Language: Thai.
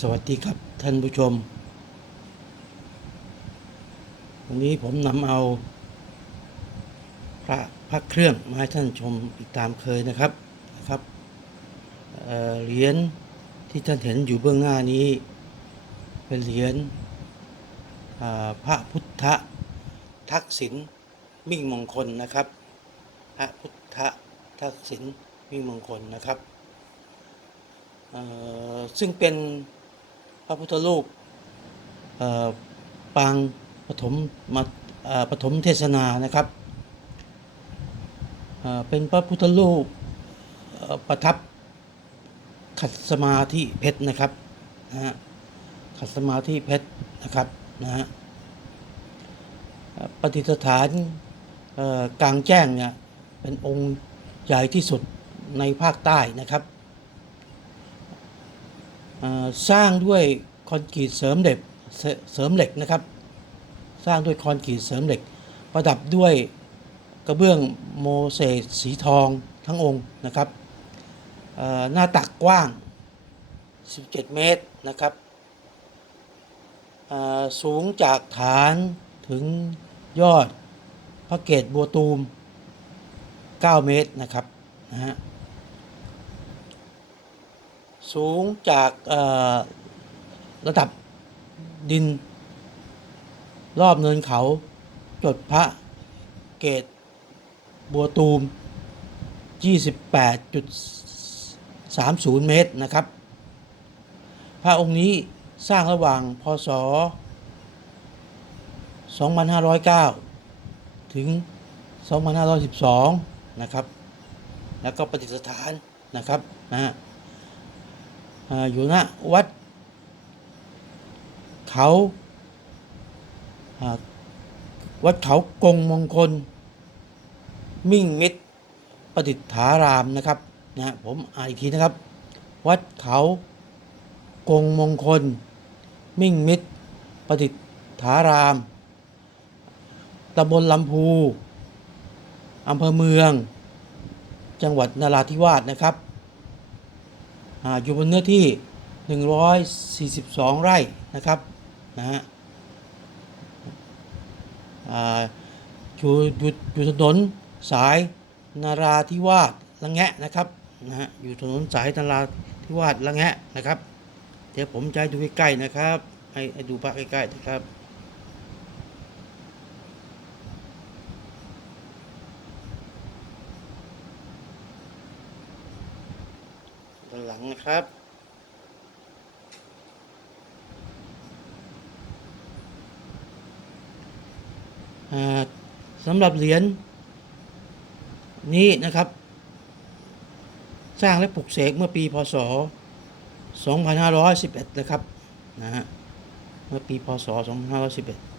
สวัสดีครับท่านผู้ชม วันนี้ผมนำเอา พระพระเครื่องมาให้ท่านชมอีกตามเคยนะครับนะครับเเหรียญที่ท่านเห็นอยู่เบื้องหน้านี้ เป็นเหรียญพระพุทธทักษิณมิ่งมงคลนะครับ พระพุทธทักษิณมิ่งมงคลนะครับ ซึ่งเป็นพระพุทธรูปปางปฐมมาปฐมเทศนานะครับเเป็นพระพุทธรูปประทับขัดสมาธิเพชรนะครับนะฮะขัดสมาธิเพชรนะครับนะฮะปฏิสถานกลางแจ้งเนี่ยเป็นองค์ใหญ่ที่สุดในภาคใต้นะครับ สร้างด้วยคอนกรีตเสริมเหล็กเสริมเหล็กนะครับ สร้างด้วยคอนกรีตเสริมเหล็ก ประดับด้วยกระเบื้องโมเสสสีทองทั้งองค์นะครับหน้าตักกว้าง 17 เมตรนะครับสูงจากฐานถึงยอดพระเกตบัวตูม 9 เมตรนะครับนะฮะ สูงจากระดับดิน รอบเนินเขา จดพระเกตบัวตูม 28.30 เมตรนะครับ พระองค์นี้สร้างระหว่างพศ 2509 ถึง 2512 นะครับ แล้วก็ประดิษฐานนะครับนะฮะ อยู่ณวัด เขาอ่าวัดเขากงมงคล มิ่งมิตรประดิษฐารามนะครับนะผมอ่านอีกทีนะครับ วัดเขากงมงคล มิ่งมิตรประดิษฐารามตำบลลำพูอำเภอเมือง จังหวัดนราธิวาสนะครับ อยู่บนเนื้อที่ 142 ไร่นะครับนะฮะอยู่อยู่อยู่ถนนสายนาราธิวาสละแงะนะครับนะฮะอยู่ถนนสายนาราธิวาสละแงะนะครับ เดี๋ยวผมจะให้ดูใกล้ๆนะครับให้ให้ดูภาพใกล้ๆนะครับ นหลังนะครับ สำหรับเหรียญนี้นะครับ สร้างและปลุกเสกเมื่อปีพศ 2511 นะครับ นะฮะ เมื่อปีพศ 2511